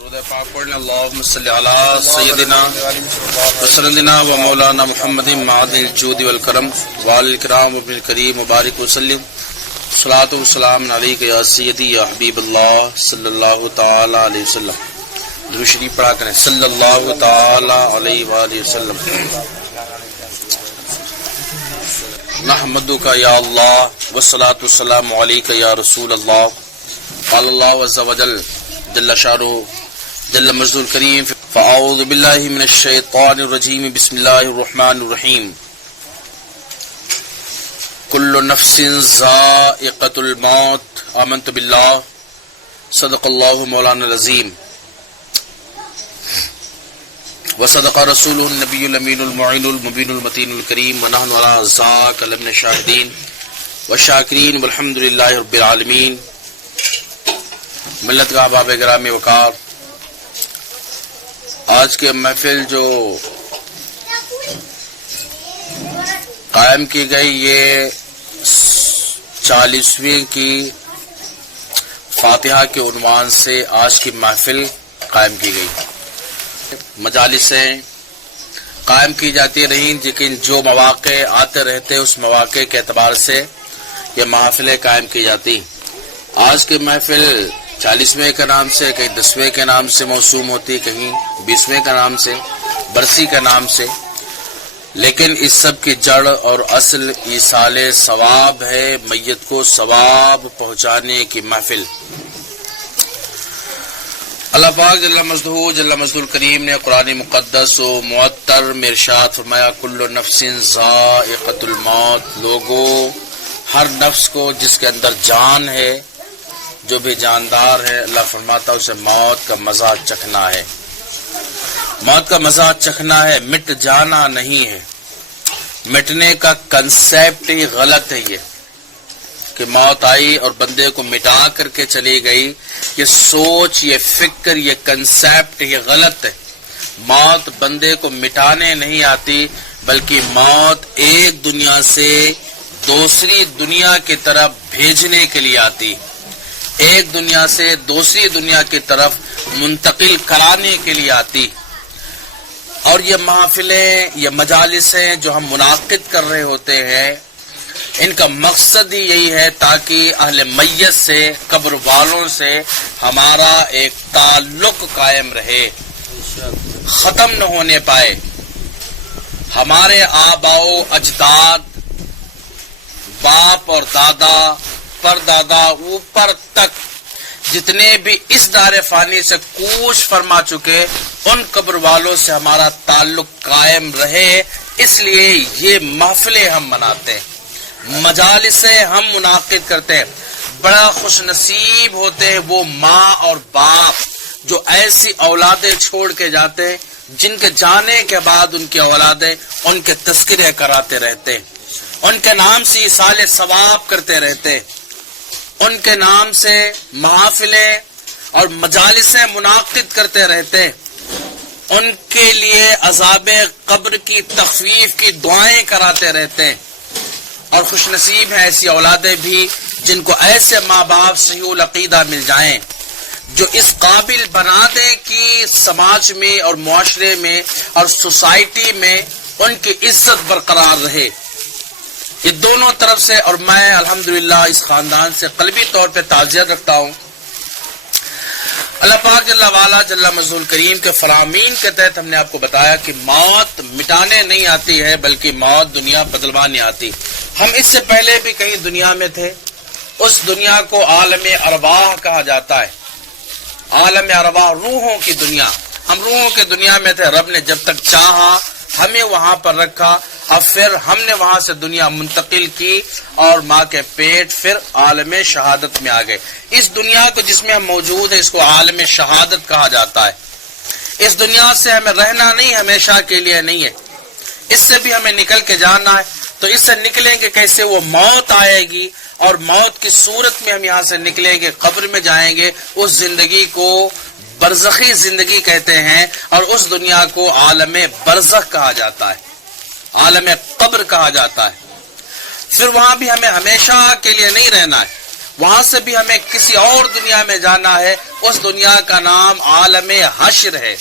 درود پاک پڑھنا اللهم صل علی سیدنا و سیدنا و مولانا محمد معدن الجود والکرم وعلی الکرام ابن الکریم مبارک وسلم صلاۃ و سلام علیک یا سیدی یا حبیب اللہ صلی اللہ تعالی علیہ وسلم. درود شریف پڑھا کریں صلی اللہ تعالی علیہ وآلہ وسلم. نحمدک یا اللہ والصلاۃ والسلام علیک یا رسول اللہ. قال اللہ عز وجل جل شانہ جل مجدہ الکریم فاعوذ باللہ من الشیطان الرجیم بسم اللہ الرحمن الرحیم. کل نفس ذائقۃ الموت آمنت باللہ صدق اللہ مولانا العظیم وصدق رسول النبی الامین المعین المبین المتین الکریم ونحن علی ذاک لمن الشاہدین والشاکرین والحمد للہ رب العالمین. ملت کا احباب گرامی وقار، آج کے محفل جو قائم کی گئی یہ 40ویں کی فاتحہ کے عنوان سے آج کی محفل قائم کی گئی. مجالسیں قائم کی جاتی رہیں لیکن جو مواقع آتے رہتے اس مواقع کے اعتبار سے یہ محافلیں قائم کی جاتی. آج کی محفل 40ویں کے نام سے، کہیں 10ویں کے نام سے موسوم ہوتی، کہیں 20ویں کا نام سے، برسی کا نام سے، لیکن اس سب کی جڑ اور اصل ایصال ثواب ہے، میت کو ثواب پہنچانے کی محفل. اللہ پاک جل مجدہ جل مجدہ الکریم نے قرآن مقدس و معطر میں ارشاد فرمایا کل نفس ذائقۃ الموت. لوگو، ہر نفس کو جس کے اندر جان ہے، جو بھی جاندار ہے، اللہ فرماتا اسے موت کا مزہ چکھنا ہے. موت کا مزہ چکھنا ہے، مٹ جانا نہیں ہے. مٹنے کا کنسیپٹ ہی غلط ہے. یہ کہ موت آئی اور بندے کو مٹا کر کے چلی گئی، یہ سوچ، یہ فکر، یہ کنسیپٹ یہ غلط ہے. موت بندے کو مٹانے نہیں آتی، بلکہ موت ایک دنیا سے دوسری دنیا کی طرف بھیجنے کے لیے آتی، ایک دنیا سے دوسری دنیا کی طرف منتقل کرانے کے لیے آتی. اور یہ محافلیں، یہ مجالسیں جو ہم منعقد کر رہے ہوتے ہیں، ان کا مقصد ہی یہی ہے تاکہ اہل میت سے، قبر والوں سے ہمارا ایک تعلق قائم رہے، ختم نہ ہونے پائے. ہمارے آباء و اجداد، باپ اور دادا، پردادا، اوپر تک جتنے بھی اس دار فانی سے کوچ فرما چکے، ان قبر والوں سے ہمارا تعلق قائم رہے. اس لیے یہ محفلیں ہم مناتے ہیں، مجالسیں ہم منعقد کرتے ہیں. بڑا خوش نصیب ہوتے ہیں وہ ماں اور باپ جو ایسی اولادیں چھوڑ کے جاتے ہیں جن کے جانے کے بعد ان کی اولادیں ان کے تذکرے کراتے رہتے ہیں، ان کے نام سے ایصال ثواب کرتے رہتے ہیں، ان کے نام سے محافلیں اور مجالسیں منعقد کرتے رہتے ہیں، ان کے لیے عذاب قبر کی تخفیف کی دعائیں کراتے رہتے ہیں. اور خوش نصیب ہیں ایسی اولادیں بھی جن کو ایسے ماں باپ صحیح العقیدہ مل جائیں جو اس قابل بنا دیں کہ سماج میں اور معاشرے میں اور سوسائٹی میں ان کی عزت برقرار رہے. یہ دونوں طرف سے، اور میں الحمدللہ اس خاندان سے قلبی طور پہ تعزیت رکھتا ہوں. اللہ پاک جل وعلا جل مجدہ الکریم کے فرامین کے تحت ہم نے آپ کو بتایا کہ موت مٹانے نہیں آتی ہے بلکہ موت دنیا بدلوانے آتی. ہم اس سے پہلے بھی کہیں دنیا میں تھے، اس دنیا کو عالم ارواح کہا جاتا ہے. عالم ارواح، روحوں کی دنیا. ہم روحوں کی دنیا میں تھے، رب نے جب تک چاہا ہمیں وہاں پر رکھا، اب پھر ہم نے وہاں سے دنیا منتقل کی اور ماں کے پیٹ پھر عالم شہادت میں آ گئے. اس دنیا کو جس میں ہم موجود ہیں اس کو عالم شہادت کہا جاتا ہے. اس دنیا سے ہمیں رہنا نہیں، ہمیشہ کے لیے نہیں ہے، اس سے بھی ہمیں نکل کے جانا ہے. تو اس سے نکلیں گے کیسے؟ وہ موت آئے گی اور موت کی صورت میں ہم یہاں سے نکلیں گے، قبر میں جائیں گے. اس زندگی کو برزخی زندگی کہتے ہیں اور اس دنیا کو عالم برزخ کہا جاتا ہے، عالم قبر کہا جاتا ہے. پھر وہاں بھی ہمیں ہمیشہ کے لیے نہیں رہنا ہے، وہاں سے بھی ہمیں کسی اور دنیا میں جانا ہے. اس دنیا کا نام عالم حشر ہے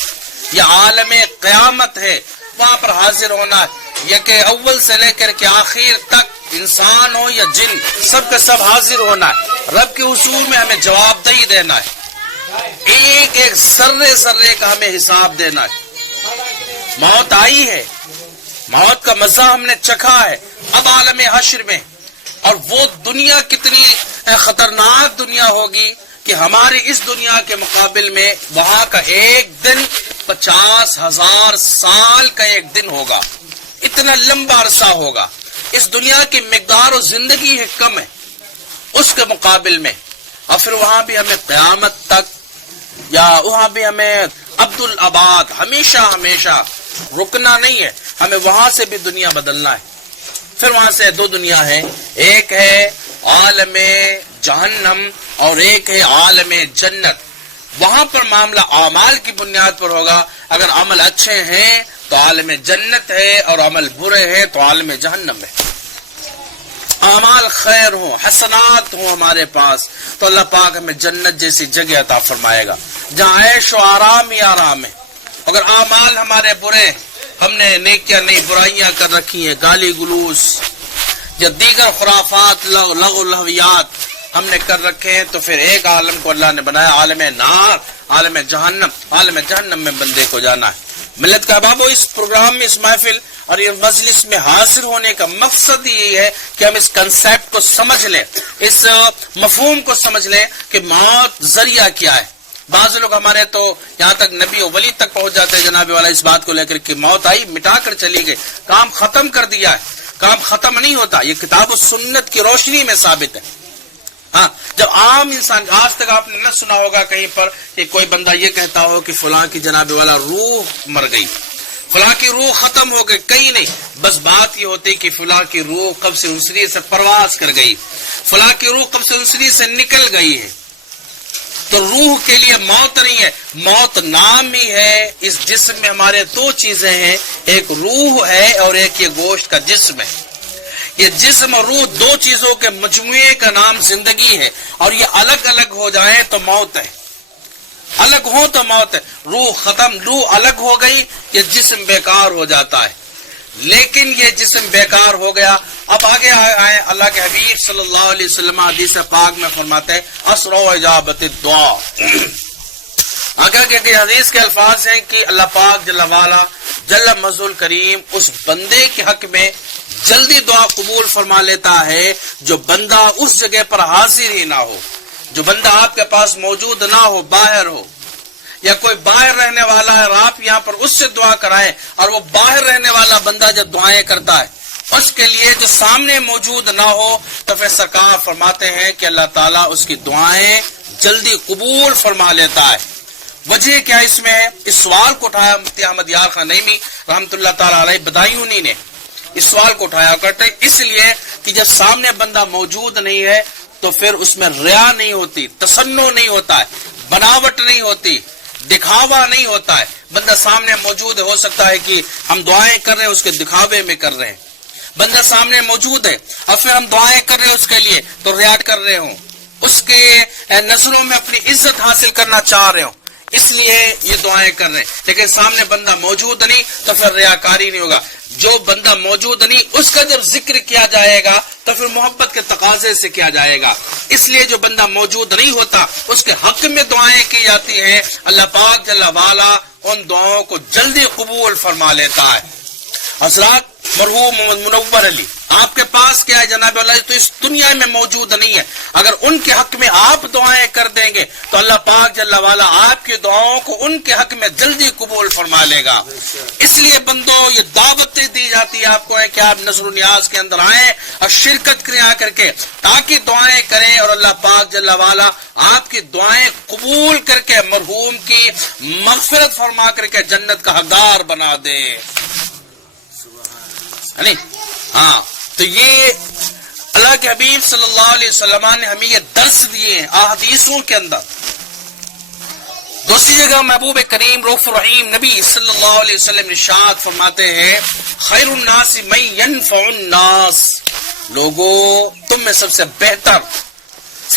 یا عالم قیامت ہے. وہاں پر حاضر ہونا ہے. یہ کہ اول سے لے کر کے آخر تک انسان ہو یا جن سب کا سب حاضر ہونا ہے. رب کے حضور میں ہمیں جواب دہی دینا ہے. ایک ایک ذرے ذرے کا ہمیں حساب دینا ہے. موت آئی ہے, موت کا مزہ ہم نے چکھا ہے. اب عالم حشر میں, اور وہ دنیا کتنی خطرناک دنیا ہوگی کہ ہماری اس دنیا کے مقابل میں وہاں کا ایک دن 50,000 سال کا ایک دن ہوگا. اتنا لمبا عرصہ ہوگا. اس دنیا کی مقدار و زندگی ہے کم ہے اس کے مقابل میں. اور پھر وہاں بھی ہمیں قیامت تک یا وہاں بھی ہمیں عبدالآباد ہمیشہ ہمیشہ رکنا نہیں ہے. ہمیں وہاں سے بھی دنیا بدلنا ہے. پھر وہاں سے دو دنیا ہے, ایک ہے عالم جہنم اور ایک ہے عالم جنت. وہاں پر معاملہ اعمال کی بنیاد پر ہوگا. اگر عمل اچھے ہیں تو عالم جنت ہے, اور عمل برے ہیں تو عالم جہنم ہے. اعمال خیر ہوں, حسنات ہوں ہمارے پاس, تو اللہ پاک ہمیں جنت جیسی جگہ عطا فرمائے گا جہاں عیش و آرام ہی آرام ہے. اگر اعمال ہمارے برے, ہم نے نیکیاں نہیں برائیاں کر رکھی ہیں, گالی گلوس یا دیگر خرافات لغو لہویات ہم نے کر رکھے ہیں, تو پھر ایک عالم کو اللہ نے بنایا عالم نار, عالم جہنم. عالم جہنم میں بندے کو جانا ہے. ملت کا بابو, اس پروگرام میں, اس محفل اور یہ مجلس میں حاضر ہونے کا مقصد یہی ہے کہ ہم اس کنسیپٹ کو سمجھ لیں, اس مفہوم کو سمجھ لیں کہ موت ذریعہ کیا ہے. بعض لوگ ہمارے تو یہاں تک نبی و ولی تک پہنچ جاتے ہیں جناب والا اس بات کو لے کر کہ موت آئی مٹا کر چلی گئی, کام ختم کر دیا ہے. کام ختم نہیں ہوتا, یہ کتاب و سنت کی روشنی میں ثابت ہے. ہاں, جب عام انسان, آج تک آپ نے نہ سنا ہوگا کہیں پر کہ کوئی بندہ یہ کہتا ہو کہ فلاں کی جناب والا روح مر گئی, فلاں کی روح ختم ہو گئی. کہیں نہیں, بس بات یہ ہوتی کہ فلاں کی روح قبض انسری سے پرواز کر گئی, فلاں کی روح قبض انسری سے نکل گئی ہے. تو روح کے لیے موت نہیں ہے, موت نام ہی ہے. اس جسم میں ہمارے دو چیزیں ہیں, ایک روح ہے اور ایک یہ گوشت کا جسم ہے. یہ جسم اور روح دو چیزوں کے مجموعے کا نام زندگی ہے, اور یہ الگ الگ ہو جائیں تو موت ہے, الگ ہو تو موت ہے. روح ختم, روح الگ ہو گئی, یہ جسم بیکار ہو جاتا ہے. لیکن یہ جسم بیکار ہو گیا. اب آگے آئے, اللہ کے حبیب صلی اللہ علیہ وسلم حدیث پاک میں فرماتے ہیں اسرع اجابت الدعاء. آگے کہ حدیث کے الفاظ ہیں کہ اللہ پاک جل والا جل مجدہ کریم اس بندے کے حق میں جلدی دعا قبول فرما لیتا ہے جو بندہ اس جگہ پر حاضر ہی نہ ہو, جو بندہ آپ کے پاس موجود نہ ہو, باہر ہو, یا کوئی باہر رہنے والا ہے اور آپ یہاں پر اس سے دعا کرائیں, اور وہ باہر رہنے والا بندہ جب دعائیں کرتا ہے اس کے لیے جو سامنے موجود نہ ہو, تو پھر سرکار فرماتے ہیں کہ اللہ تعالیٰ اس کی دعائیں جلدی قبول فرما لیتا ہے. وجہ کیا اس میں ہے؟ اس سوال کو اٹھایا مفتی احمد یار خان نعیمی رحمۃ اللہ تعالیٰ علیہ بدایونی نے, اس سوال کو اٹھایا کرتے اس لیے کہ جب سامنے بندہ موجود نہیں ہے تو پھر اس میں ریا نہیں ہوتی, تصنع نہیں ہوتا ہے, بناوٹ نہیں ہوتی, دکھاوا نہیں ہوتا ہے. بندہ سامنے موجود ہو سکتا ہے کہ ہم دعائیں کر رہے ہیں اس کے دکھاوے میں کر رہے ہیں, بندہ سامنے موجود ہے اور پھر ہم دعائیں کر رہے ہیں اس کے لیے تو ریا کر رہے ہوں, اس کے نظروں میں اپنی عزت حاصل کرنا چاہ رہے ہوں, اس لیے یہ دعائیں کر رہے ہیں. لیکن سامنے بندہ موجود نہیں تو پھر ریاکاری نہیں ہوگا. جو بندہ موجود نہیں اس کا جب ذکر کیا جائے گا تو پھر محبت کے تقاضے سے کیا جائے گا. اس لیے جو بندہ موجود نہیں ہوتا اس کے حق میں دعائیں کی جاتی ہیں, اللہ پاک جل والا ان دعاؤں کو جلدی قبول فرما لیتا ہے. حضرات مرحوم محمد منور علی آپ کے پاس کیا ہے جناب اللہ, تو اس دنیا میں موجود نہیں ہے. اگر ان کے حق میں آپ دعائیں کر دیں گے تو اللہ پاک جل والا آپ کی دعاؤں کو ان کے حق میں جلدی قبول فرما لے گا. اس لیے بندوں یہ دعوتیں دی جاتی ہے آپ کو ہے کہ آپ نظر و نیاز کے اندر آئیں اور شرکت کریں آ کر کے, تاکہ دعائیں کریں اور اللہ پاک جل والا آپ کی دعائیں قبول کر کے مرحوم کی مغفرت فرما کر کے جنت کا حقدار بنا دے. ہاں, تو یہ اللہ کے حبیب صلی اللہ علیہ وسلم نے ہمیں یہ درس دیے ہیں احادیثوں کے اندر. دوسری جگہ محبوب کریم رؤوف الرحیم نبی صلی اللہ علیہ وسلم ارشاد فرماتے ہیں خیر الناس من ينفع الناس, لوگوں تم میں سب سے بہتر,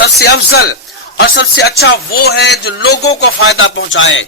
سب سے افضل اور سب سے اچھا وہ ہے جو لوگوں کو فائدہ پہنچائے.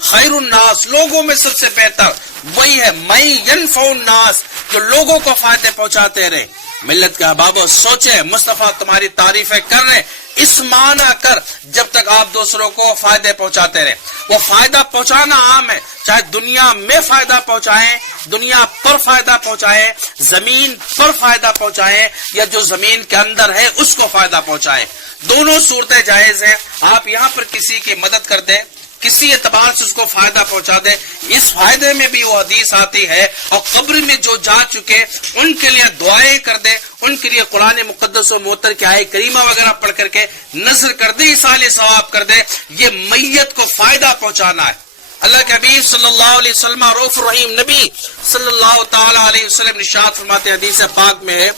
خیر الناس، لوگوں میں سب سے بہتر وہی ہے من ینفع الناس، جو لوگوں کو فائدے پہنچاتے رہے. ملت کے احبابوں سوچے، مصطفیٰ تمہاری تعریفیں کر رہے، اس معنی کر جب تک آپ دوسروں کو فائدے پہنچاتے رہے. وہ فائدہ پہنچانا عام ہے، چاہے دنیا میں فائدہ پہنچائیں، دنیا پر فائدہ پہنچائیں، زمین پر فائدہ پہنچائیں، یا جو زمین کے اندر ہے اس کو فائدہ پہنچائیں. دونوں صورتیں جائز ہیں. آپ یہاں پر کسی کی مدد کر دیں، کسی اعتبار سے اس کو فائدہ پہنچا دے، اس فائدے میں بھی وہ حدیث آتی ہے. اور قبر میں جو جا چکے ان کے لیے دعائیں کر دے، ان کے لیے قرآن مقدس و معطر کی آیت کریمہ وغیرہ پڑھ کر کے نذر کر دے، ایصال ثواب کر دے. یہ میت کو فائدہ پہنچانا ہے. اللہ کے حبیب صلی اللہ علیہ وسلم رؤوف الرحیم نبی صلی اللہ تعالی علیہ وسلم نشاد فرماتے حدیث پاک میں ہے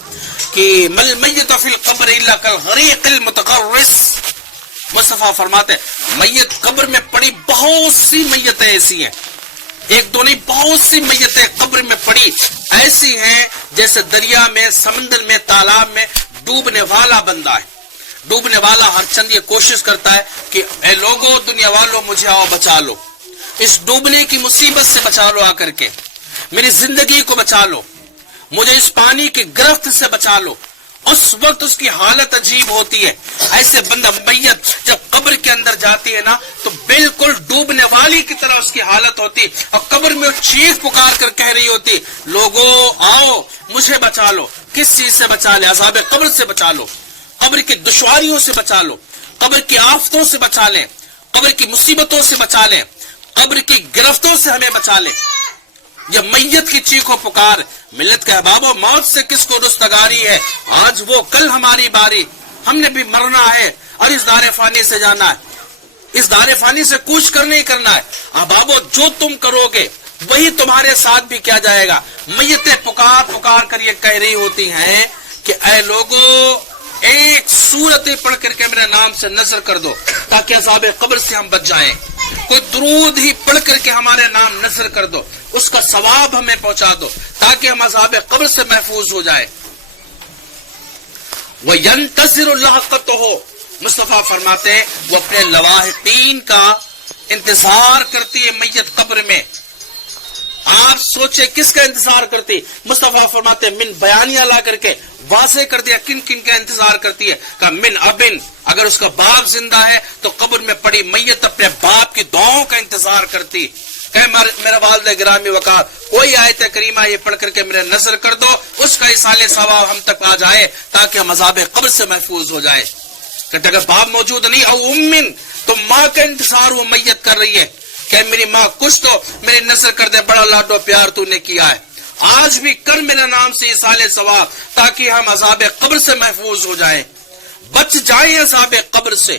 کہ مل میت فی القبر الا کالغریق المتغرس. مصطفیٰ فرماتے میت قبر میں پڑی بہت سی میتیں ایسی ہیں، ایک دو نہیں، بہت سی میتیں قبر میں پڑی ایسی ہیں جیسے دریا میں، سمندر میں، تالاب میں ڈوبنے والا بندہ ہے. ڈوبنے والا ہر چند یہ کوشش کرتا ہے کہ اے لوگو، دنیا والوں، مجھے آؤ بچا لو، اس ڈوبنے کی مصیبت سے بچا لو، آ کر کے میری زندگی کو بچا لو، مجھے اس پانی کی گرفت سے بچا لو. اس وقت اس کی حالت عجیب ہوتی ہے. ایسے بندہ میت جب قبر کے اندر جاتی ہے نا تو بالکل ڈوبنے والی کی طرح اس کی حالت ہوتی، اور قبر میں چیخ پکار کر کہہ رہی ہوتی لوگو آؤ مجھے بچا لو. کس چیز سے بچا لے؟ عذاب قبر سے بچا لو، قبر کی دشواریوں سے بچا لو، قبر کی آفتوں سے بچا لیں، قبر کی مصیبتوں سے بچا لیں، قبر کی گرفتوں سے ہمیں بچا لیں. یہ میت کی چیخ و پکار. ملت کے احبابوں، موت سے کس کو رستگاری ہے؟ آج وہ، کل ہماری باری. ہم نے بھی مرنا ہے اور اس دار فانی سے جانا ہے، اس دار فانی سے کوچ کر نہیں کرنا ہے. احبابوں، جو تم کرو گے وہی تمہارے ساتھ بھی کیا جائے گا. میتیں پکار پکار کر یہ کہہ رہی ہوتی ہیں کہ اے لوگو، ایک سورت پڑھ کر کے میرے نام سے نذر کر دو تاکہ عذاب قبر سے ہم بچ جائیں. کوئی درود ہی پڑھ کر کے ہمارے نام نذر کر دو، اس کا ثواب ہمیں پہنچا دو تاکہ ہم عذاب قبر سے محفوظ ہو جائیں. وَيَنْتَظِرُ لَحْقَتُهُ، مصطفیٰ فرماتے ہیں وہ اپنے لواحقین کا انتظار کرتی ہے میت قبر میں. آپ سوچے کس کا انتظار کرتی؟ مصطفیٰ فرماتے ہیں من بیانیہ لا کر کے واضح کر دیا کن کن کا انتظار کرتی ہے. کہ من ابن، اگر اس کا باپ زندہ ہے تو قبر میں پڑی میت اپنے باپ کی دعاؤں کا انتظار کرتی. کہ میرا والد گرامی وقار، کوئی آیت کریمہ یہ پڑھ کر کے میرے نذر کر دو، اس کا ایصال ثواب ہم تک آ جائے تاکہ ہم عذاب قبر سے محفوظ ہو جائے. کہتے اگر باپ موجود نہیں، او امن، تو ماں کا انتظار وہ میت کر رہی ہے کہ میری ماں کچھ تو میرے نذر کر دے، بڑا لاڈو پیار تو نے کیا ہے، آج بھی کر میرے نام سے ایصال ثواب تاکہ ہم عذاب قبر سے محفوظ ہو جائیں، بچ جائیں عذاب قبر سے.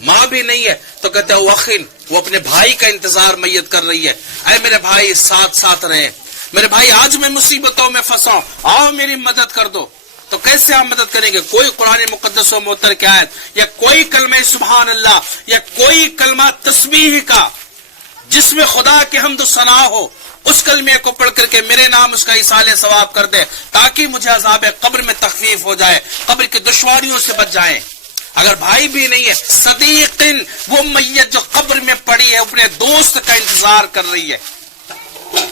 ماں بھی نہیں ہے تو کہتے ہیں وخن، وہ اپنے بھائی کا انتظار میت کر رہی ہے. اے میرے بھائی ساتھ ساتھ رہے، میرے بھائی آج میں مصیبتوں میں پھنسا، آؤ میری مدد کر دو. تو کیسے آپ مدد کریں گے؟ کوئی قرآن مقدس و معطر کی آیت، یا کوئی کلمہ سبحان اللہ، یا کوئی کلمہ تسبیح کا جس میں خدا کی حمد و ثنا ہو، اس کلمے کو پڑھ کر کے میرے نام اس کا ایصال ثواب کر دے تاکہ مجھے عذاب قبر میں تخفیف ہو جائے، قبر کی دشواریوں سے بچ جائیں. اگر بھائی بھی نہیں ہے، صدیق، وہ میت جو قبر میں پڑی ہے اپنے دوست کا انتظار کر رہی ہے.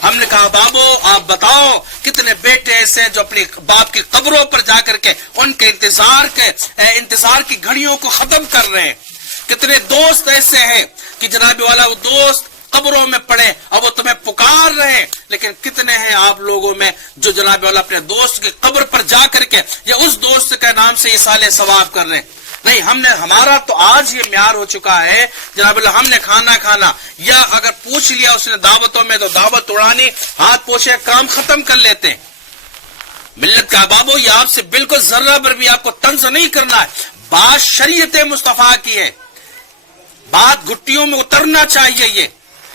ہم نے کہا بابو آپ بتاؤ کتنے بیٹے ایسے ہیں جو اپنی باپ کی قبروں پر جا کر کے ان کے انتظار کی گھڑیوں کو ختم کر رہے ہیں. کتنے دوست ایسے ہیں کہ جناب والا وہ دوست قبروں میں پڑے اور وہ تمہیں پکار رہے ہیں، لیکن کتنے ہیں آپ لوگوں میں جو جناب والا اپنے دوست کی قبر پر جا کر کے یا اس دوست کے نام سے ایصال ثواب کر رہے ہیں. نہیں، ہمارا تو آج یہ معیار ہو چکا ہے جناب اللہ، ہم نے کھانا یا اگر پوچھ لیا اس نے دعوتوں میں تو دعوت اڑانی، ہاتھ پوچھے، کام ختم کر لیتے ہیں. ملت کا بابو، یہ آپ سے بالکل ذرہ بھر بھی آپ کو طنز نہیں کرنا ہے. بات شریعت مصطفیٰ کی ہے، بات گھٹیوں میں اترنا چاہیے یہ،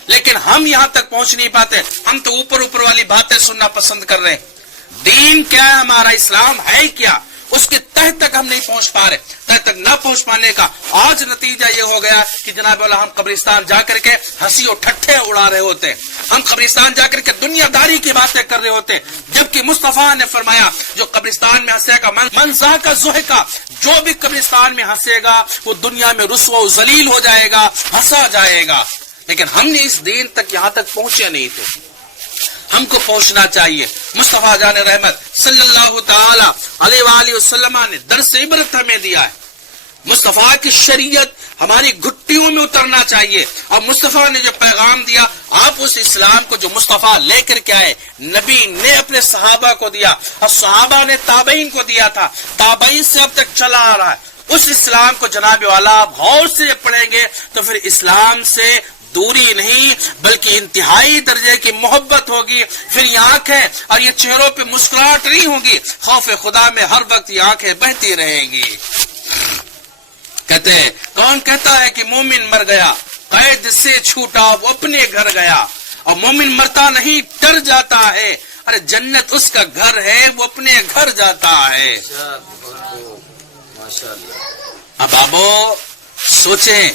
لیکن ہم یہاں تک پہنچ نہیں پاتے. ہم تو اوپر والی باتیں سننا پسند کر رہے ہیں. دین کیا ہے ہمارا، اسلام ہے کیا، اس کے تہ تک ہم نہیں پہنچ پا رہے. تہ تک نہ پہنچ پانے کا آج نتیجہ یہ ہو گیا کہ جناب اللہ ہم قبرستان جا کر کے ہنسی اور ٹھٹھے اڑا رہے ہوتے ہیں، ہم قبرستان جا کر کے دنیا داری کی باتیں کر رہے ہوتے ہیں. جبکہ مصطفیٰ نے فرمایا جو قبرستان میں ہنسے گا من ذاک ضحکا، جو بھی قبرستان میں ہنسے گا وہ دنیا میں رسوا و ذلیل ہو جائے گا، ہنسا جائے گا۔ لیکن ہم نے اس دین تک یہاں تک پہنچے نہیں تھے، ہم کو پہنچنا چاہیے۔ مصطفیٰ جان رحمت صلی اللہ تعالی علیہ وآلہ وسلم نے درس عبرت ہمیں دیا ہے۔ مصطفیٰ کی شریعت ہماری گھٹیوں میں اترنا چاہیے، اور مصطفیٰ نے جو پیغام دیا، آپ اس اسلام کو جو مصطفیٰ لے کر کے آئے، نبی نے اپنے صحابہ کو دیا اور صحابہ نے تابعین کو دیا تھا، تابعین سے اب تک چلا آ رہا ہے، اس اسلام کو جناب والا آپ غور سے پڑھیں گے تو پھر اسلام سے دوری نہیں بلکہ انتہائی درجے کی محبت ہوگی۔ پھر یہ آنکھیں اور یہ چہروں پہ مسکراہٹ نہیں ہوگی، خوف خدا میں ہر وقت یہ آنکھیں بہتی رہیں گی۔ کہتے ہیں کون کہتا ہے کہ مومن مر گیا، قید سے چھوٹا وہ اپنے گھر گیا، اور مومن مرتا نہیں ڈر جاتا ہے، ارے جنت اس کا گھر ہے وہ اپنے گھر جاتا ہے۔ اب بابو سوچیں،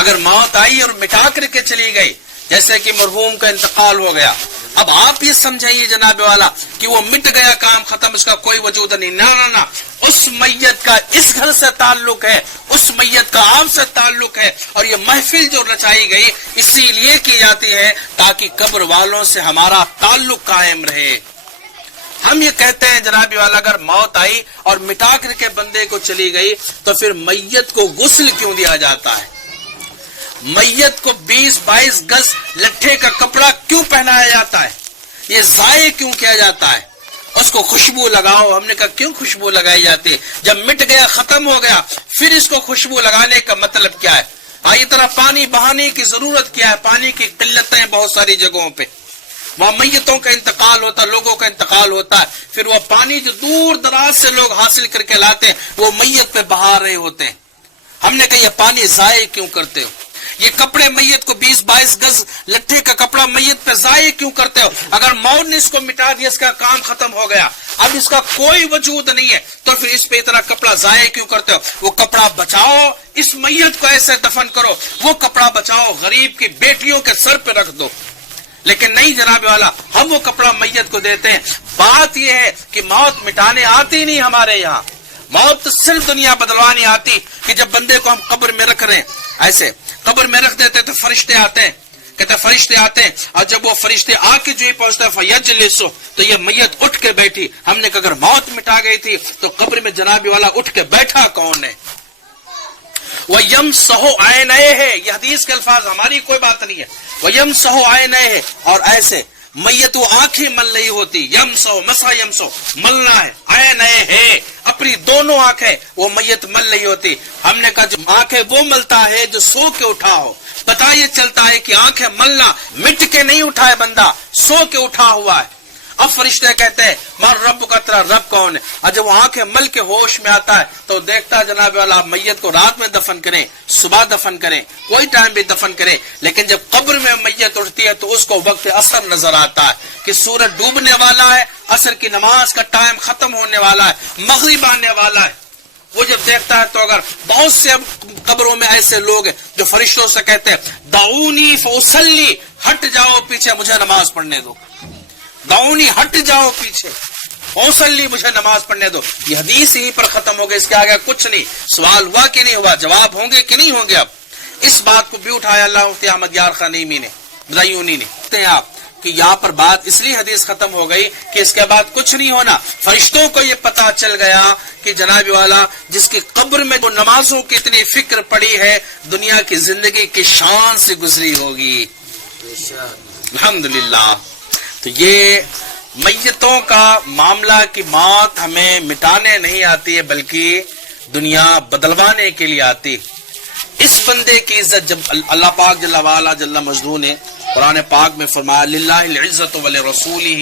اگر موت آئی اور مٹا کر کے چلی گئی، جیسے کہ مرحوم کا انتقال ہو گیا، اب آپ یہ سمجھائیے جناب والا کہ وہ مٹ گیا، کام ختم، اس کا کوئی وجود نہیں، نہ اس میت کا اس گھر سے تعلق ہے، اس میت کا آپ سے تعلق ہے، اور یہ محفل جو رچائی گئی اسی لیے کی جاتی ہے تاکہ قبر والوں سے ہمارا تعلق قائم رہے۔ ہم یہ کہتے ہیں جناب والا اگر موت آئی اور مٹا کر کے بندے کو چلی گئی تو پھر میت کو غسل کیوں دیا جاتا ہے؟ میت کو 20-22 گز لٹھے کا کپڑا کیوں پہنایا جاتا ہے؟ یہ ضائع کیوں کیا جاتا ہے؟ اس کو خوشبو لگاؤ، ہم نے کہا کیوں خوشبو لگائی جاتی ہے؟ جب مٹ گیا ختم ہو گیا پھر اس کو خوشبو لگانے کا مطلب کیا ہے؟ آئی طرح پانی بہانے کی ضرورت کیا ہے؟ پانی کی قلتیں بہت ساری جگہوں پہ، وہاں میتوں کا انتقال ہوتا ہے، لوگوں کا انتقال ہوتا ہے، پھر وہ پانی جو دور دراز سے لوگ حاصل کر کے لاتے ہیں وہ میت پہ بہا رہے ہوتے ہیں۔ ہم نے کہا یہ پانی ضائع کیوں کرتے ہو؟ یہ کپڑے میت کو 20-22 گز لٹھے کا کپڑا میت پہ ضائع کیوں کرتے ہو؟ اگر موت نے اس کو مٹا دیا، اس کا کام ختم ہو گیا، اب اس کا کوئی وجود نہیں ہے، تو پھر اس پہ اتنا کپڑا ضائع کیوں کرتے ہو؟ وہ کپڑا بچاؤ، اس میت کو ایسے دفن کرو، وہ کپڑا بچاؤ، غریب کی بیٹیوں کے سر پہ رکھ دو۔ لیکن نہیں جناب والا، ہم وہ کپڑا میت کو دیتے ہیں۔ بات یہ ہے کہ موت مٹانے آتی نہیں ہمارے یہاں، موت صرف دنیا بدلوانے آتی کہ جب بندے کو ہم قبر میں رکھ رہے ہیں، ایسے قبر میں رکھ دیتے تو فرشتے آتے ہیں، کہتے فرشتے آتے ہیں، اور جب وہ فرشتے آ کے جو ہی پہنچتے فیجلسو تو یہ میت اٹھ کے بیٹھی۔ ہم نے کہا اگر موت مٹا گئی تھی تو قبر میں جناب والا اٹھ کے بیٹھا کون ہے؟ وَيَمْسَحُ عَيْنَيْهِ، یہ حدیث کے الفاظ، ہماری کوئی بات نہیں ہے۔ وَيَمْسَحُ عَيْنَيْهِ، اور ایسے میت وہ آنکھیں مل رہی ہوتی، یمسو مسا یمسو ملنا ہے، عینیہ اپنی دونوں آنکھیں وہ میت مل رہی ہوتی۔ ہم نے کہا جو آنکھیں وہ ملتا ہے جو سو کے اٹھا ہو، پتہ یہ چلتا ہے کہ آنکھیں ملنا مٹ کے نہیں اٹھا ہے بندہ، سو کے اٹھا ہوا ہے۔ اب فرشتے کہتے ہیں مار رب کا تیرا رب کون ہے؟ اور جب وہ آنکھیں مل کے ہوش میں آتا ہے تو دیکھتا ہے جناب والا آپ میت کو رات میں دفن کریں، صبح دفن کریں، کوئی ٹائم بھی دفن کریں، لیکن جب قبر میں میت اٹھتی ہے تو اس کو وقت عصر نظر آتا ہے کہ سورج ڈوبنے والا ہے، عصر کی نماز کا ٹائم ختم ہونے والا ہے، مغرب آنے والا ہے۔ وہ جب دیکھتا ہے تو اگر بہت سے اب قبروں میں ایسے لوگ ہیں جو فرشتوں سے کہتے ہیں دعونی فاصلی، ہٹ جاؤ پیچھے مجھے نماز پڑھنے دو، دعونی ہٹ جاؤ پیچھے، اوسلی مجھے نماز پڑھنے دو۔ یہ حدیث یہیں پر ختم ہو گئی، اس کے آگے کچھ نہیں۔ سوال ہوا کہ نہیں ہوا، جواب ہوں گے کہ نہیں ہوں گے؟ اب اس بات کو بھی اٹھایا اللہ مفتی احمد یار خانیمی نے، بدایونی نے، کہتے ہیں آپ کہ یہاں پر بات اس لیے حدیث ختم ہو گئی کہ اس کے بعد کچھ نہیں ہونا۔ فرشتوں کو یہ پتا چل گیا کہ جناب والا جس کی قبر میں وہ نمازوں کی اتنی فکر پڑی ہے دنیا کی زندگی کی شان سے گزری ہوگی، الحمدللہ۔ تو یہ میتوں کا معاملہ کی موت ہمیں مٹانے نہیں آتی ہے بلکہ دنیا بدلوانے کے لیے آتی۔ اس بندے کی عزت جب اللہ پاک جل وعلا جل مجدہ نے قرآن پاک میں فرمایا للہ العزت ولرسولہ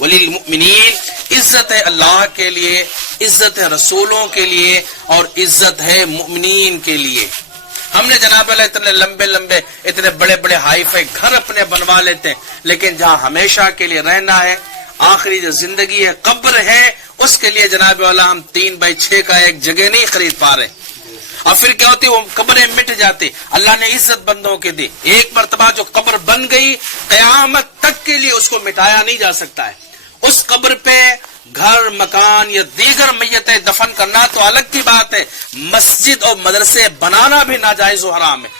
وللمؤمنین، عزت ہے اللہ کے لیے، عزت ہے رسولوں کے لیے، اور عزت ہے مؤمنین کے لیے۔ ہم نے جناب اللہ اتنے لمبے لمبے اتنے بڑے بڑے ہائی فائی گھر اپنے بنوا لیتے ہیں، لیکن جہاں ہمیشہ کے لیے رہنا ہے، آخری جو زندگی ہے قبر ہے، اس کے لیے جناب والا ہم 3x6 کا ایک جگہ نہیں خرید پا رہے، اور پھر کیا ہوتی وہ قبریں مٹ جاتی۔ اللہ نے عزت بندوں کے دی، ایک مرتبہ جو قبر بن گئی قیامت تک کے لیے اس کو مٹایا نہیں جا سکتا ہے، اس قبر پہ گھر مکان یا دیگر میتیں دفن کرنا تو الگ کی بات ہے، مسجد اور مدرسے بنانا بھی ناجائز و حرام ہے،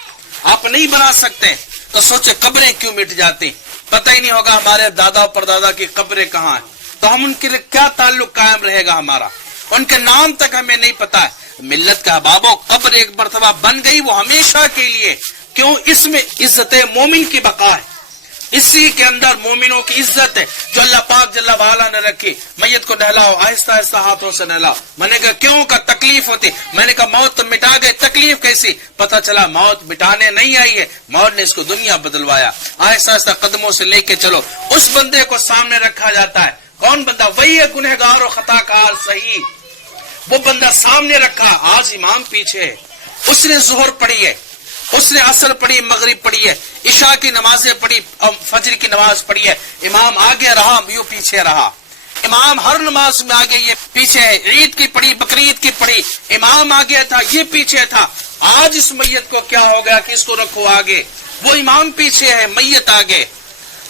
آپ نہیں بنا سکتے. تو سوچے قبریں کیوں مٹ جاتی، پتہ ہی نہیں ہوگا ہمارے دادا اور پردادا کی قبریں کہاں ہیں، تو ہم ان کے لیے کیا تعلق قائم رہے گا ہمارا، ان کے نام تک ہمیں نہیں پتا ہے. ملت کا بابو قبر ایک مرتبہ بن گئی وہ ہمیشہ کے لیے، کیوں؟ اس میں عزت مومن کی بقا ہے، اسی کے اندر مومنوں کی عزت ہے جو اللہ پاک جل وعلا نے رکھی. میت کو نہلاؤ، آہستہ آہستہ ہاتھوں سے نہلاؤ. میں نے کہا کیوں؟ کا تکلیف ہوتی. میں نے کہا موت تو مٹا گئے، تکلیف کیسی؟ پتہ چلا موت مٹانے نہیں آئی ہے، موت نے اس کو دنیا بدلوایا. آہستہ آہستہ قدموں سے لے کے چلو. اس بندے کو سامنے رکھا جاتا ہے، کون بندہ؟ وہی ہے گنہگار و خطا کار صحیح، وہ بندہ سامنے رکھا. آج امام پیچھے ہے، اس نے ظہر پڑھی ہے، اس نے عصر پڑھی، مغرب پڑھی ہے، عشاء کی نمازیں پڑھی، فجر کی نماز پڑھی ہے. امام آگے رہا، یوں پیچھے رہا. امام ہر نماز میں آگے، یہ پیچھے ہے. عید کی پڑھی، بقرعید کی پڑھی، امام آگے تھا، یہ پیچھے تھا. آج اس میت کو کیا ہو گیا کہ اس کو رکھو آگے، وہ امام پیچھے ہے، میت آگے.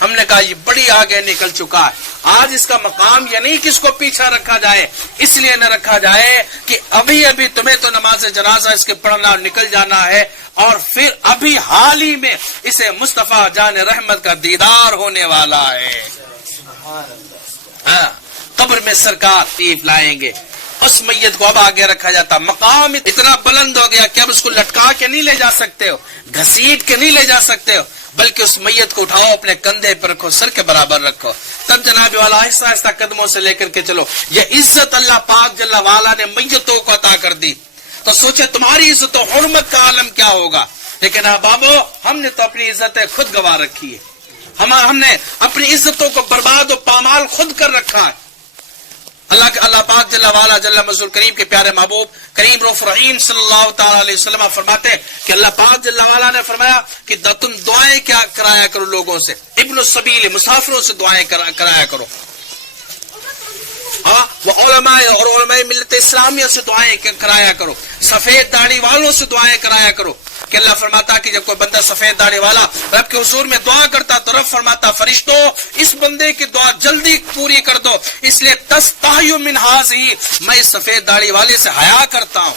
ہم نے کہا یہ بڑی آگے نکل چکا ہے. آج اس کا مقام یہ نہیں کہ اس کو پیچھا رکھا جائے، اس لیے نہ رکھا جائے کہ ابھی ابھی تمہیں تو نماز جنازہ اس کے پڑھنا اور نکل جانا ہے، اور پھر ابھی حال ہی میں اسے مصطفیٰ جان رحمت کا دیدار ہونے والا ہے. قبر میں سرکار تشریف لائیں گے. اس میت کو اب آگے رکھا جاتا. مقام اتنا بلند ہو گیا کہ اب اس کو لٹکا کے نہیں لے جا سکتے ہو، گھسیٹ کے نہیں لے جا سکتے ہو، بلکہ اس میت کو اٹھاؤ، اپنے کندھے پر رکھو، سر کے برابر رکھو. تب جناب والا آہستہ آہستہ قدموں سے لے کر کے چلو. یہ عزت اللہ پاک جل وعلا نے میتوں کو عطا کر دی، تو سوچے تمہاری عزت و حرمت کا عالم کیا ہوگا. لیکن بابو ہم نے تو اپنی عزتیں خود گوا رکھی ہے، ہم نے اپنی عزتوں کو برباد و پامال خود کر رکھا ہے. اللہ پاک جل وعلا جل مجدہ کریم کے پیارے محبوب کریم رؤوف رحیم صلی اللہ تعالی علیہ وسلم فرماتے ہیں کہ اللہ پاک جل وعلا نے فرمایا کہ تم دعائیں کیا کرایا کرو لوگوں سے، ابن السبیل مسافروں سے دعائیں کرایا کرو، وہ علماء اور علماء ملت اسلامیہ سے دعائیں کرایا کرو، سفید داڑھی والوں سے دعائیں کرایا کرو. کہ اللہ فرماتا کہ جب کوئی بندہ سفید داڑھی والا رب کے حضور میں دعا کرتا تو رب فرماتا فرشتوں اس بندے کی دعا جلدی پوری کر دو، اس لیے تستحی من ہذہ، میں اس سفید داڑھی والے سے حیا کرتا ہوں.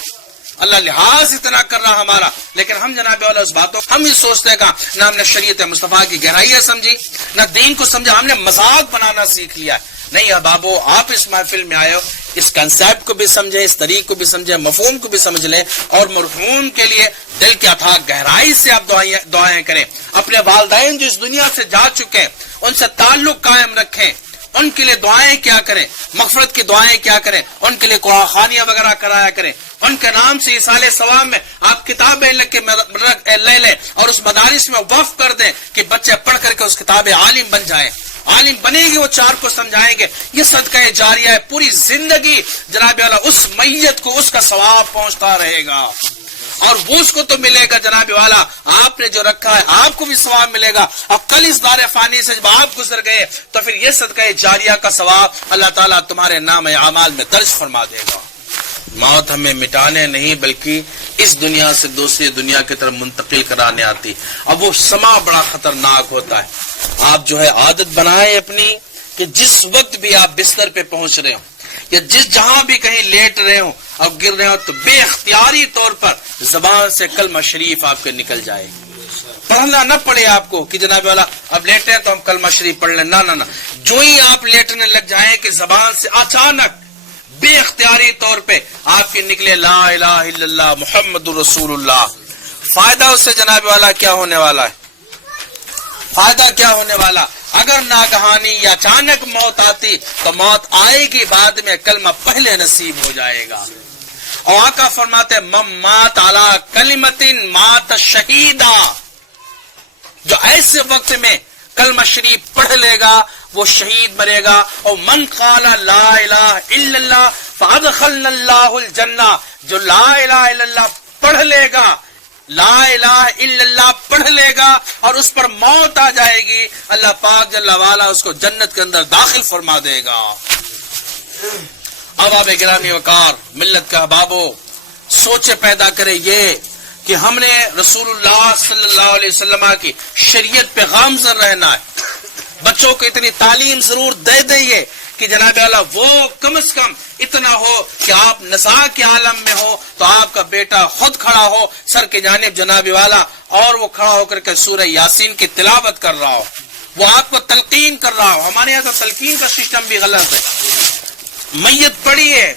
اللہ لحاظ اتنا کر رہا ہمارا، لیکن ہم جناب والا اس باتوں ہم یہ سوچتے ہیں کہ نہ ہم نے شریعت مصطفیٰ کی گہرائی سمجھی، نہ دین کو سمجھا، ہم نے مذاق بنانا سیکھ لیا ہے. نہیں بابو، آپ اس محفل میں آئے ہو، اس کنسیپٹ کو بھی سمجھیں، اس طریق کو بھی سمجھیں، مفہوم کو بھی سمجھ لیں، اور مرحوم کے لیے دل کے اتھاہ گہرائی سے آپ دعائیں کریں. اپنے والدین جو اس دنیا سے جا چکے ہیں ان سے تعلق قائم رکھیں، ان کے لیے دعائیں کیا کریں، مغفرت کی دعائیں کیا کریں، ان کے لیے قرآن خوانیاں وغیرہ کرایا کریں. ان کے نام سے ایصال ثواب میں آپ کتابیں لے لیں اور اس مدارس میں وقف کر دیں کہ بچے پڑھ کر کے اس کتاب عالم بن جائیں. عالم بنے گی، وہ چار کو سمجھائیں گے. یہ صدقہ جاریہ ہے، پوری زندگی جناب والا اس میت کو اس کا ثواب پہنچتا رہے گا، اور وہ اس کو تو ملے گا جناب والا، آپ نے جو رکھا ہے آپ کو بھی ثواب ملے گا. اور کل اس دار فانی سے جب آپ گزر گئے تو پھر یہ صدقہ جاریہ کا ثواب اللہ تعالیٰ تمہارے نام اعمال میں درج فرما دے گا. موت ہمیں مٹانے نہیں بلکہ اس دنیا سے دوسری دنیا کی طرف منتقل کرانے آتی. اب وہ سما بڑا خطرناک ہوتا ہے. آپ جو ہے عادت بنائیں اپنی کہ جس وقت بھی آپ بستر پہ پہنچ رہے ہو یا جہاں بھی کہیں لیٹ رہے ہو اور گر رہے ہو تو بے اختیاری طور پر زبان سے کلمہ شریف آپ کے نکل جائے. پڑھنا نہ پڑے آپ کو کہ جناب والا اب لیٹے تو ہم کلمہ شریف پڑھ لیں، نہ. جو ہی آپ لیٹنے لگ جائیں کہ زبان سے اچانک بے اختیاری طور پہ آپ کے نکلے لا الہ الا اللہ محمد رسول اللہ. فائدہ اس سے جناب والا کیا ہونے والا ہے؟ فائدہ کیا ہونے والا؟ اگر ناگہانی یا اچانک موت آتی تو موت آئے گی بعد میں، کلمہ پہلے نصیب ہو جائے گا. اور آقا فرماتے مات علی کلمۃ مات شہیدا، جو ایسے وقت میں کلمہ شریف پڑھ لے گا وہ شہید مرے گا. اور من قال لا الہ الا اللہ فادخلنا اللہ الجنہ، جو لا الہ الا اللہ پڑھ لے گا، لا الہ الا اللہ پڑھ لے گا اور اس پر موت آ جائے گی، اللہ پاک جل وعلا اس کو جنت کے اندر داخل فرما دے گا. اب آپ گرامی وقار ملت کا بابو سوچے پیدا کرے یہ کہ ہم نے رسول اللہ صلی اللہ علیہ وسلم کی شریعت پہ گامزن رہنا ہے. بچوں کو اتنی تعلیم ضرور دے دیں کہ جناب والا وہ کم از کم اتنا ہو کہ آپ نزاع کے عالم میں ہو تو آپ کا بیٹا خود کھڑا ہو سر کے جانب جناب والا، اور وہ کھڑا ہو کر کے سورہ یاسین کی تلاوت کر رہا ہو، وہ آپ کو تلقین کر رہا ہو۔ ہمارے یہاں تو تلقین کا سسٹم بھی غلط ہے۔ میت پڑی ہے،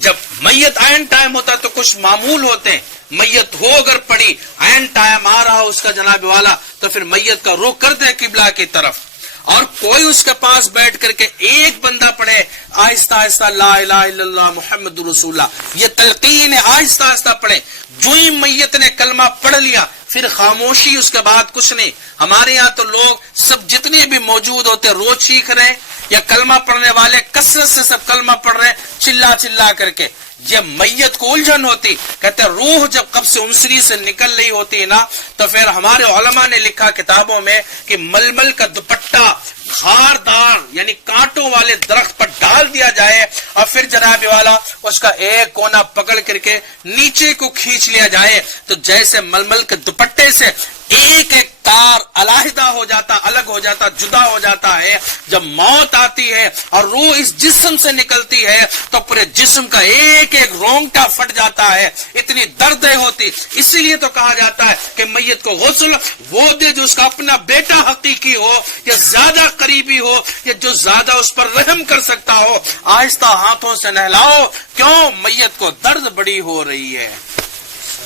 جب میت عین ٹائم ہوتا ہے تو کچھ معمول ہوتے ہیں، میت ہو اگر پڑی عین ٹائم آ رہا ہو اس کا جناب والا تو پھر میت کا رخ کر دے قبلہ کی طرف، اور کوئی اس کے پاس بیٹھ کر کے ایک بندہ پڑھے آہستہ آہستہ لا الہ الا اللہ محمد رسول اللہ، یہ تلقین ہے، آہستہ آہستہ پڑھے۔ جو ہی میت نے کلمہ پڑھ لیا پھر خاموشی، اس کے بعد کچھ نہیں۔ ہمارے یہاں تو لوگ سب جتنے بھی موجود ہوتے روز چیخ رہے ہیں، یا کلمہ پڑھنے والے کثرت سے سب کلمہ پڑھ رہے ہیں چلا چلا کر کے۔ یہ میت کو الجھن ہوتی، کہتے روح جب قبر سے انسری سے نکل رہی ہوتی نا تو پھر ہمارے علماء نے لکھا کتابوں میں کہ ململ کا دوپٹہ خاردار یعنی کانٹوں والے درخت پر ڈال دیا جائے، اور پھر جناب والا اس کا ایک کونا پکڑ کر کے نیچے کو کھینچ لیا جائے، تو جیسے ململ کے دوپٹے سے ایک ایک تار علیحدہ ہو جاتا، الگ ہو جاتا، جدا ہو جاتا ہے۔ جب موت آتی ہے اور روح اس جسم سے نکلتی ہے تو پورے جسم کا ایک ایک رونگٹا پھٹ جاتا ہے، اتنی دردیں ہوتی۔ اسی لیے تو کہا جاتا ہے کہ میت کو غسل وہ دے جو اس کا اپنا بیٹا حقیقی ہو، یا زیادہ قریبی ہو، یا جو زیادہ اس پر رحم کر سکتا ہو، آہستہ ہاتھوں سے نہلاؤ۔ کیوں؟ میت کو درد بڑی ہو رہی ہے۔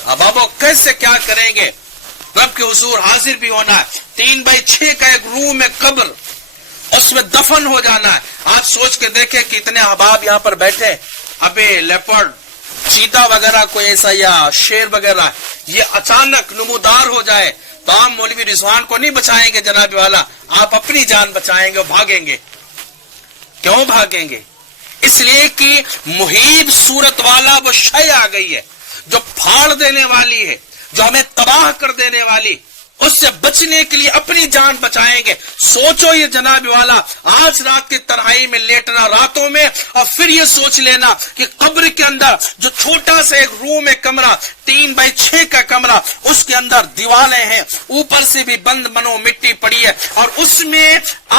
اب آپ کیسے کیا کریں گے؟ رب کے حضور حاضر بھی ہونا ہے، 3x6 کا ایک روم ہے قبر، اس میں دفن ہو جانا ہے۔ آپ سوچ کے دیکھیں کہ اتنے احباب یہاں پر بیٹھے، ابے لیپرڈ چیتا وغیرہ کوئی ایسا یا شیر وغیرہ یہ اچانک نمودار ہو جائے تو آپ مولوی رضوان کو نہیں بچائیں گے جناب والا، آپ اپنی جان بچائیں گے اور بھاگیں گے۔ کیوں بھاگیں گے؟ اس لیے کہ محیب صورت والا وہ شے آ گئی ہے جو پھاڑ دینے والی ہے، جو ہمیں تباہ کر دینے والی، اس سے بچنے کے لیے اپنی جان بچائیں گے۔ سوچو یہ جناب والا، آج رات کی تنہائی میں لیٹنا راتوں میں، اور پھر یہ سوچ لینا کہ قبر کے اندر جو چھوٹا سا ایک روم ہے، کمرہ 3x6 کا کمرہ، اس کے اندر دیوالیں ہیں، اوپر سے بھی بند بنو مٹی پڑی ہے، اور اس میں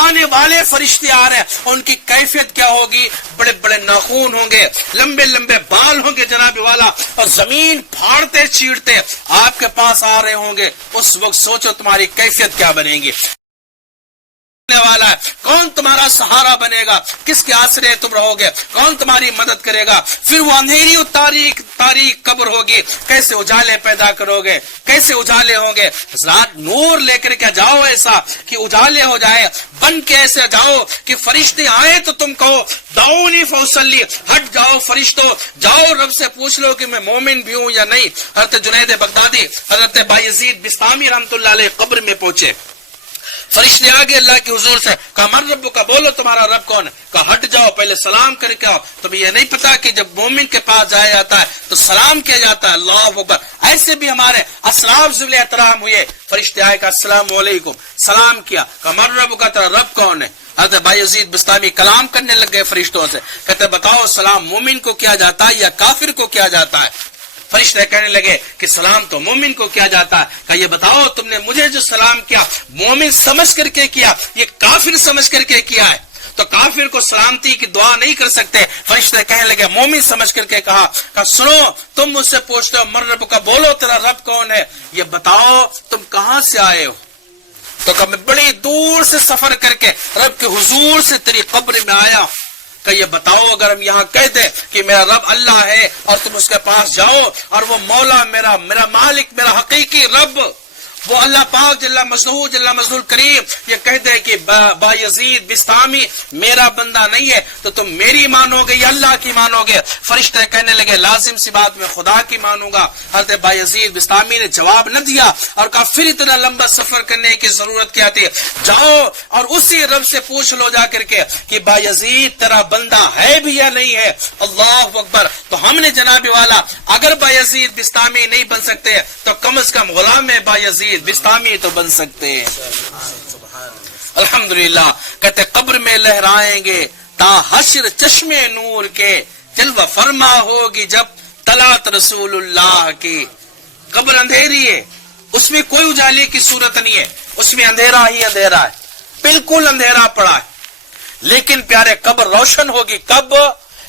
آنے والے فرشتے آ رہے ہیں، ان کی کیفیت کیا ہوگی؟ بڑے بڑے ناخون ہوں گے، لمبے لمبے بال ہوں گے جناب والا، اور زمین پھاڑتے چیرتے آپ کے پاس آ رہے ہوں گے۔ اس وقت سوچو تمہاری کیفیت کیا بنے گی؟ والا ہے کون تمہارا سہارا بنے گا؟ کس کے آسرے تم رہو گے؟ کون تمہاری مدد کرے گا؟ پھر وہ اندھیری و تاریک قبر ہوگی، کیسے اجالے پیدا کرو گے؟ کیسے اجالے ہوں گے؟ رات نور لے کر کے جاؤ ایسا کہ اجالے ہو جائے، بن کے ایسے جاؤ کہ فرشتے آئے تو تم کہو دعونی فاصلی، ہٹ جاؤ فرشتوں، جاؤ رب سے پوچھ لو کہ میں مومن بھی ہوں یا نہیں۔ حضرت جنید بغدادی، حضرت بایزید بستامی رحمۃ اللہ علیہ قبر میں پہنچے، فرشتے آگے اللہ کے حضور سے کہا من رب کا، بولو تمہارا رب کون ہے؟ کہا ہٹ جاؤ پہلے سلام کر کے آؤ۔ تمہیں یہ نہیں پتا کہ جب مومن کے پاس جایا جاتا ہے تو سلام کیا جاتا ہے، اللہ اکبر۔ ایسے بھی ہمارے اسلاف ذل احترام ہوئے، فرشتے آئے کہا السلام علیکم، سلام کیا، کہا من رب کا، تیرا رب کون ہے؟ حضرت بایزید بستامی کلام کرنے لگ گئے فرشتوں سے، کہتے بتاؤ سلام مومن کو کیا جاتا ہے یا کافر کو کیا جاتا ہے؟ فرشتے کہنے لگے کہ سلام تو مومن کو کیا جاتا ہے۔ کہا یہ بتاؤ تم نے مجھے جو سلام کیا مومن سمجھ کر کے کیا یہ کافر سمجھ کر کے کیا ہے؟ تو کافر کو سلامتی کی دعا نہیں کر سکتے۔ فرشتے کہنے لگے مومن سمجھ کر کے کہا سنو تم مجھ سے پوچھتے ہو من رب کا، بولو تیرا رب کون ہے؟ یہ بتاؤ تم کہاں سے آئے ہو؟ تو کہا میں بڑی دور سے سفر کر کے رب کے حضور سے تیری قبر میں آیا۔ کہ یہ بتاؤ اگر ہم یہاں کہہ دیں کہ میرا رب اللہ ہے اور تم اس کے پاس جاؤ اور وہ مولا میرا مالک میرا حقیقی رب وہ اللہ پاک جل مجدہ کریم یہ کہہ دے کہ بایزید بستامی میرا بندہ نہیں ہے تو تم میری مانو گے یا اللہ کی مانو گے؟ فرشتے کہنے لگے لازم سی بات میں خدا کی مانوں گا۔ حضرت بایزید بستامی نے جواب نہ دیا اور کہا پھر اتنا لمبا سفر کرنے کی ضرورت کیا تھی؟ جاؤ اور اسی رب سے پوچھ لو جا کر کے کہ بایزید تیرا بندہ ہے بھی یا نہیں ہے۔ اللہ اکبر۔ تو ہم نے جناب والا اگر بایزید بستامی نہیں بن سکتے تو کم از کم غلام بایزید بستامی تو بن سکتے ہیں۔ الحمدللہ۔ کہتے قبر میں لہرائیں گے تا حشر چشمے نور کے، جلوہ فرما ہوگی جب طلعت رسول اللہ کی۔ قبر اندھیری ہے، اس میں کوئی اجالے کی صورت نہیں ہے، اس میں اندھیرا ہی اندھیرا ہے، بالکل اندھیرا پڑا ہے۔ لیکن پیارے قبر روشن ہوگی کب؟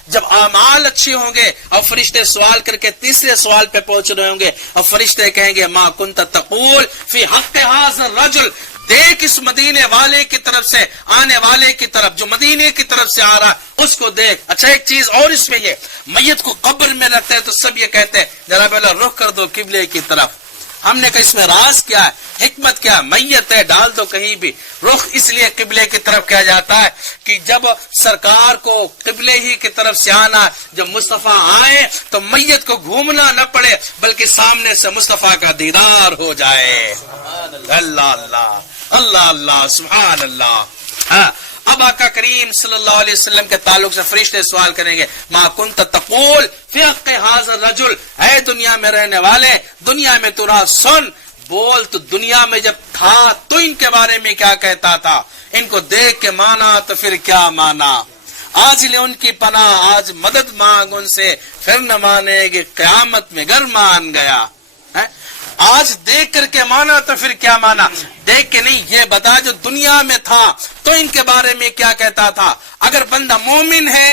جب اعمال اچھے ہوں گے اور فرشتے سوال کر کے تیسرے سوال پہ پہنچ رہے ہوں گے اور فرشتے کہیں گے ما کنت تقول فی حق ھذا الرجل، دیکھ اس مدینے والے کی طرف سے آنے والے کی طرف، جو مدینے کی طرف سے آ رہا اس کو دیکھ۔ اچھا ایک چیز اور اس میں یہ، میت کو قبر میں رکھتے ہیں تو سب یہ کہتے ہیں جناب اللہ رخ کر دو قبلے کی طرف۔ ہم نے کہا اس میں راز کیا ہے، حکمت کیا ہے؟ میت ہے ڈال دو کہیں بھی، رخ اس لیے قبلے کی طرف کیا جاتا ہے کہ جب سرکار کو قبلے ہی کی طرف سے آنا، جب مصطفیٰ آئے تو میت کو گھومنا نہ پڑے بلکہ سامنے سے مصطفیٰ کا دیدار ہو جائے۔ اللہ اللہ اللہ اللہ سبحان اللہ۔ ہاں اب آقا کریم صلی اللہ علیہ وسلم کے تعلق سے فرشتے سوال کریں گے ما کنت تقول فی حق ھذا الرجل، اے دنیا میں رہنے والے، دنیا میں تو رہا، سن بول تو دنیا میں جب تھا تو ان کے بارے میں کیا کہتا تھا، ان کو دیکھ کے مانا تو پھر کیا مانا، آج لے ان کی پناہ، آج مدد مانگ ان سے، پھر نہ مانے گی قیامت میں گر مان گیا۔ آج دیکھ کر کے مانا تو پھر کیا مانا، دیکھ کے نہیں، یہ بتا جو دنیا میں تھا تو ان کے بارے میں کیا کہتا تھا۔ اگر بندہ مومن ہے،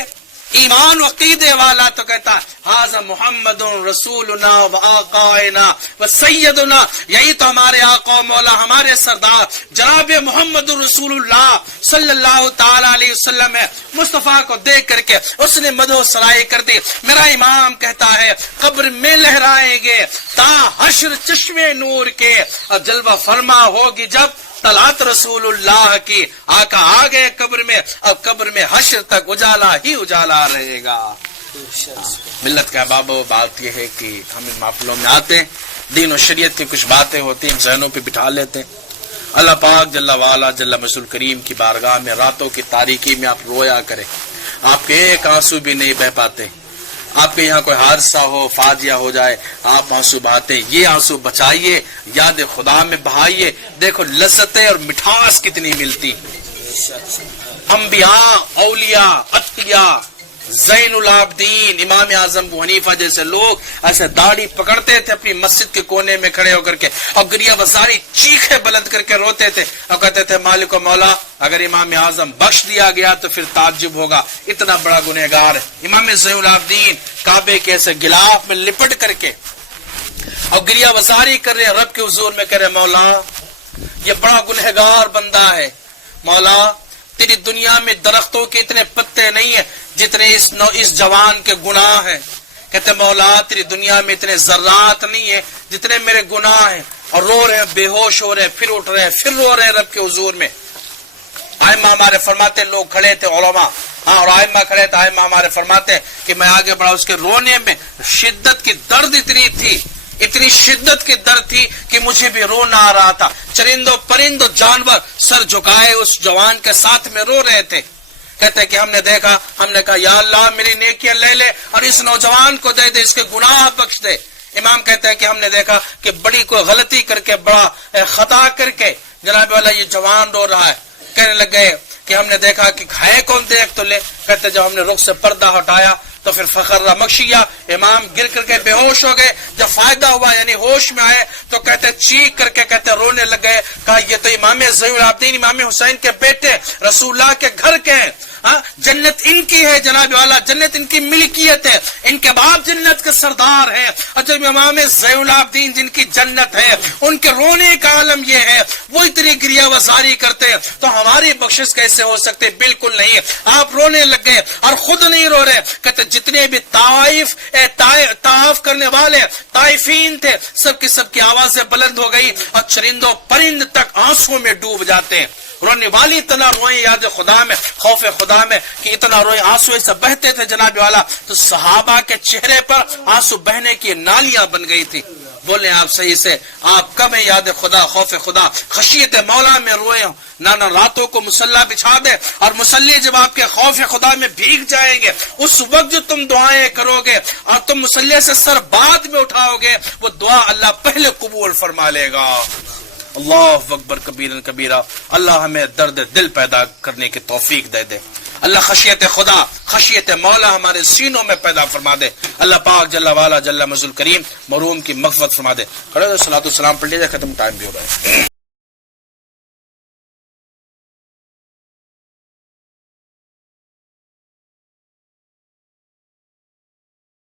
ایمان و عقیدے والا، تو کہتا ھذا محمد رسولنا و آقائنا و سیدنا، یہی تو ہمارے آقا و مولا، ہمارے سردار جناب محمد رسول اللہ صلی اللہ تعالی علیہ وسلم ہے۔ مصطفیٰ کو دیکھ کر کے اس نے مدح و سرائی کر دی۔ میرا امام کہتا ہے قبر میں لہرائیں گے تا حشر چشمے نور کے، اور جلوہ فرما ہوگی جب طلعت رسول اللہ کی، آقا آ گئے قبر میں، اب قبر میں حشر تک اجالا ہی اجالا رہے گا۔ ملت کا بابو بات یہ ہے کہ ہم ان محفلوں میں آتے ہیں، دین و شریعت کی کچھ باتیں ہوتی ہیں ذہنوں پہ بٹھا لیتے ہیں۔ اللہ پاک جل وعلا جل مجدہ کریم کی بارگاہ میں راتوں کی تاریکی میں آپ رویا کریں، آپ کے ایک آنسو بھی نہیں بہ پاتے، آپ کے یہاں کوئی حادثہ ہو، فاجعہ ہو جائے، آپ آنسو بہاتے، یہ آنسو بچائیے، یاد خدا میں بہائیے، دیکھو لذتیں اور مٹھاس کتنی ملتی۔ انبیاء، اولیاء، اتقیاء، زین العابدین، امام اعظم ابو حنیفہ جیسے لوگ ایسے داڑھی پکڑتے تھے اپنی مسجد کے کونے میں کھڑے ہو کر کے، اور گریہ بزاری چیخے بلند کر کے روتے تھے اور کہتے تھے مالک و مولا اگر امام اعظم بخش دیا گیا تو پھر تعجب ہوگا، اتنا بڑا گنہگار ہے۔ امام زین العابدین کعبے کے ایسے غلاف میں لپٹ کر کے اور گریہ بزاری کر رہے، رب کے حضور میں کہہ رہے مولا یہ بڑا گنہگار بندہ ہے، مولا تیری دنیا میں درختوں کے اتنے پتے نہیں ہیں جتنے اس جوان کے گناہ ہیں، کہتے مولا تیری دنیا میں اتنے ذرات نہیں ہیں جتنے میرے گناہ ہیں، اور رو رہے ہیں، بے ہوش ہو رہے ہیں، پھر اٹھ رہے ہیں، پھر رو رہے ہیں رب کے حضور میں۔ ائمہ ہمارے فرماتے لوگ کھڑے تھے علماء، ہاں اور ائمہ کھڑے تھے، ائمہ ہمارے فرماتے کہ میں آگے بڑھا، اس کے رونے میں شدت کی درد اتنی تھی، اتنی شدت کی درد تھی کہ مجھے بھی رونا آ رہا تھا۔ چرندوں پرندوں جانور سر جھکائے اس جوان کے ساتھ میں رو رہے تھے، کہتے کہ ہم نے دیکھا، ہم نے کہا یا اللہ میری نیکیاں لے لے اور اس نوجوان کو دے دے، اس کے گناہ بخش دے۔ امام کہتے ہیں کہ ہم نے دیکھا کہ بڑی کوئی غلطی کر کے، بڑا خطا کر کے جناب والا یہ جوان رو رہا ہے، کہنے لگے کہ ہم نے دیکھا کہ ہے کون دیکھ تو لے، کہتے جب ہم نے رخ سے پردہ ہٹایا تو پھر فخر مغشیہ، امام گر کر کے بے ہوش ہو گئے، جب فائدہ ہوا یعنی ہوش میں آئے تو کہتے چیخ کر کے کہتے رونے لگ گئے، کہا یہ تو امام زین العابدین امام حسین کے بیٹے رسول اللہ کے گھر کے ہیں، جنت ان کی ہے جناب والا، جنت ان کی ملکیت ہے، ان کے باپ جنت کے سردار ہیں، اور جب امام زین العابدین جن کی جنت ہے ان کے رونے کا عالم یہ ہے، وہ اتنی گریہ وزاری کرتے تو ہماری بخشش کیسے ہو سکتے؟ بالکل نہیں۔ آپ رونے لگ گئے اور خود نہیں رو رہے، کہتے جتنے بھی طواف کرنے والے طائفین تھے سب کی آوازیں بلند ہو گئی اور چرندوں پرند تک آنسو میں ڈوب جاتے ہیں، رونے والی اتنا روئیں یاد خدا میں، خوف خدا میں کہ اتنا روئیں، آنسو ایسا بہتے تھے جناب والا، تو صحابہ کے چہرے پر آنسو بہنے کی نالیاں بن گئی تھی۔ بولیں آپ صحیح سے، آپ کب ہیں یاد خدا، خوف خدا، خشیت مولا میں روئے ہوں؟ نانا راتوں کو مسلح بچھا دے اور مسلح جب آپ کے خوف خدا میں بھیگ جائیں گے، اس وقت جو تم دعائیں کرو گے اور تم مسلح سے سر بعد میں اٹھاؤ گے، وہ دعا اللہ پہلے قبول فرما لے گا۔ اللہ اکبر کبیرا کبیرہ، اللہ ہمیں درد دل پیدا کرنے کی توفیق دے دے، اللہ خشیت خدا، خشیت مولا ہمارے سینوں میں پیدا فرما دے، اللہ پاک جل والا جل مجدہ کریم مرحوم کی مغفرت فرما دے۔ صلاۃ والسلام پڑھ لیجیے، ختم ٹائم بھی ہو رہا ہے۔